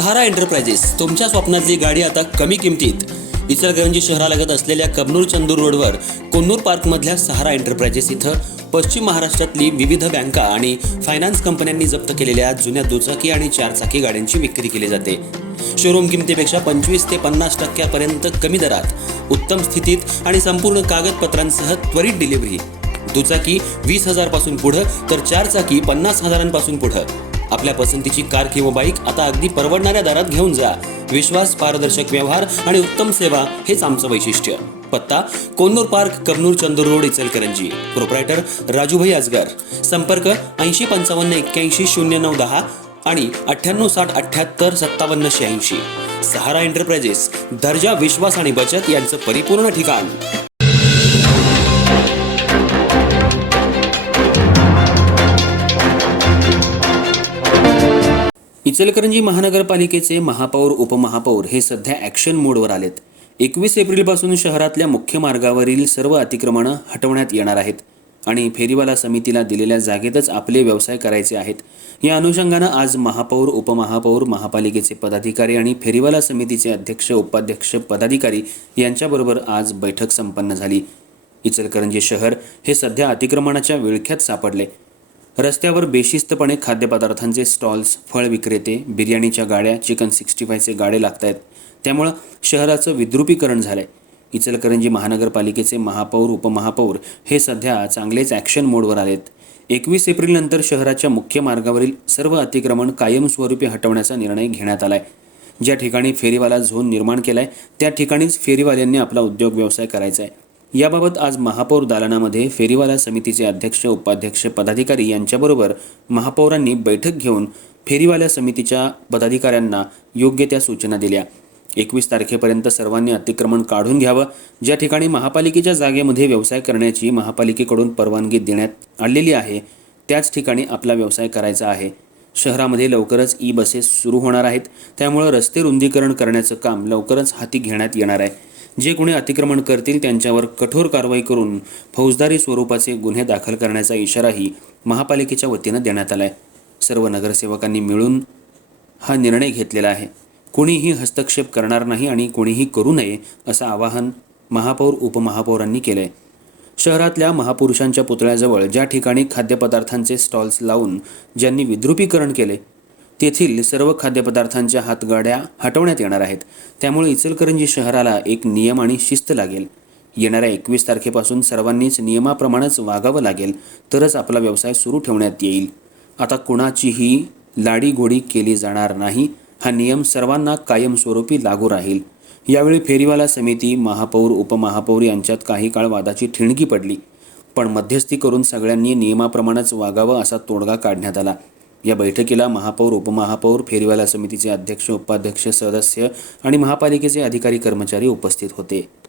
सहारा enterprises तुमच्या स्वप्नातली गाडी आता कमी किमतीत. इचलकरंजी शहरालगत असलेल्या कबनूर चंदूर रोडवर कोन्नूर पार्कमधल्या सहारा एंटरप्राइजेस इथं पश्चिम महाराष्ट्रातली विविध बँका आणि फायनान्स कंपन्यांनी जप्त केलेल्या जुन्या दुचाकी आणि चारचाकी गाड्यांची विक्री केली जाते. शोरूम किमतीपेक्षा 25 ते 50% कमी दरात, उत्तम स्थितीत आणि संपूर्ण कागदपत्रांसह त्वरित डिलिव्हरी. दुचाकी 20,000 पासून पुढे तर चारचाकी 50,000 पुढे. आपल्या पसंतीची कार किंवा बाईक आता अगदी परवडणाऱ्या दरात घेऊन जा. विश्वास, पारदर्शक व्यवहार आणि उत्तम सेवा हेच आमचं वैशिष्ट्य. पत्ता Konnur park, Kabnur Chandur road, Ichalkaranji. Proprietor Rajubhai Ajgar. संपर्क 8055810910 आणि 9860785786. सहारा एंटरप्राइजेस, दर्जा, विश्वास आणि बचत यांचं परिपूर्ण ठिकाण. इचलकरंजी महानगरपालिकेचे महापौर, उपमहापौर हे सध्या ॲक्शन मोडवर आलेत. 21 एप्रिलपासून शहरातल्या मुख्य मार्गावरील सर्व अतिक्रमणं हटवण्यात येणार आहेत आणि फेरीवाला समितीला दिलेल्या जागेतच आपले व्यवसाय करायचे आहेत. या अनुषंगानं आज महापौर, उपमहापौर, महापालिकेचे पदाधिकारी आणि फेरीवाला समितीचे अध्यक्ष, उपाध्यक्ष, पदाधिकारी यांच्याबरोबर आज बैठक संपन्न झाली. इचलकरंजी शहर हे सध्या अतिक्रमणाच्या विळख्यात सापडले. रस्त्यावर बेशिस्तपणे खाद्यपदार्थांचे स्टॉल्स, फळ विक्रेते, बिर्याणीच्या गाड्या, चिकन 65चे गाडे लागत आहेत. त्यामुळं शहराचं विद्रुपीकरण झालंय. इचलकरंजी महानगरपालिकेचे महापौर, उपमहापौर हे सध्या चांगलेच ॲक्शन मोडवर आलेत. 21 एप्रिलनंतर शहराच्या मुख्य मार्गावरील सर्व अतिक्रमण कायमस्वरूपी हटवण्याचा निर्णय घेण्यात आलाय. ज्या ठिकाणी फेरीवाला झोन निर्माण केलाय त्या ठिकाणीच फेरीवाल्यांनी आपला उद्योग व्यवसाय करायचा आहे. याबाबत आज महापौर दालनामध्ये फेरीवाला समितीचे अध्यक्ष, उपाध्यक्ष, पदाधिकारी यांच्याबरोबर महापौरांनी बैठक घेऊन फेरीवाला समितीच्या पदाधिकाऱ्यांना योग्य त्या सूचना दिल्या. 21 तारखेपर्यंत सर्वांनी अतिक्रमण काढून घ्यावं. ज्या ठिकाणी महापालिकेच्या जागेमध्ये व्यवसाय करण्याची महापालिकेकडून परवानगी देण्यात आलेली आहे त्याच ठिकाणी आपला व्यवसाय करायचा आहे. शहरामध्ये लवकरच बसेस सुरू होणार आहेत. त्यामुळं रस्ते रुंदीकरण करण्याचं काम लवकरच हाती घेण्यात येणार आहे. जे कोणी अतिक्रमण करतील त्यांच्यावर कठोर कारवाई करून फौजदारी स्वरूपाचे गुन्हे दाखल करण्याचा इशाराही महापालिकेच्या वतीनं देण्यात आला आहे. सर्व नगरसेवकांनी मिळून हा निर्णय घेतलेला आहे. कोणीही हस्तक्षेप करणार नाही आणि कोणीही करू नये असं आवाहन महापौर, उपमहापौरांनी केलं आहे. शहरातल्या महापुरुषांच्या पुतळ्याजवळ ज्या ठिकाणी खाद्यपदार्थांचे स्टॉल्स लावून ज्यांनी विद्रुपीकरण केले तेथील सर्व खाद्यपदार्थांच्या हातगाड्या हटवण्यात येणार आहेत. त्यामुळे इचलकरंजी शहराला एक नियम आणि शिस्त लागेल. येणाऱ्या 21 तारखेपासून सर्वांनीच नियमाप्रमाणेच वागावं लागेल, तरच आपला व्यवसाय सुरू ठेवण्यात येईल. आता कुणाचीही लाडीगोडी केली जाणार नाही. हा नियम सर्वांना कायमस्वरूपी लागू राहील. यावेळी फेरीवाला समिती, महापौर, उपमहापौर यांच्यात काही काळ वादाची ठिणगी पडली, पण मध्यस्थी करून सगळ्यांनी नियमाप्रमाणेच वागावं असा तोडगा काढण्यात आला. या बैठकीला महापौर, उपमहापौर, फेरीवाला समितीचे अध्यक्ष, उपाध्यक्ष, सदस्य आणि महापालिकेचे अधिकारी, कर्मचारी उपस्थित होते.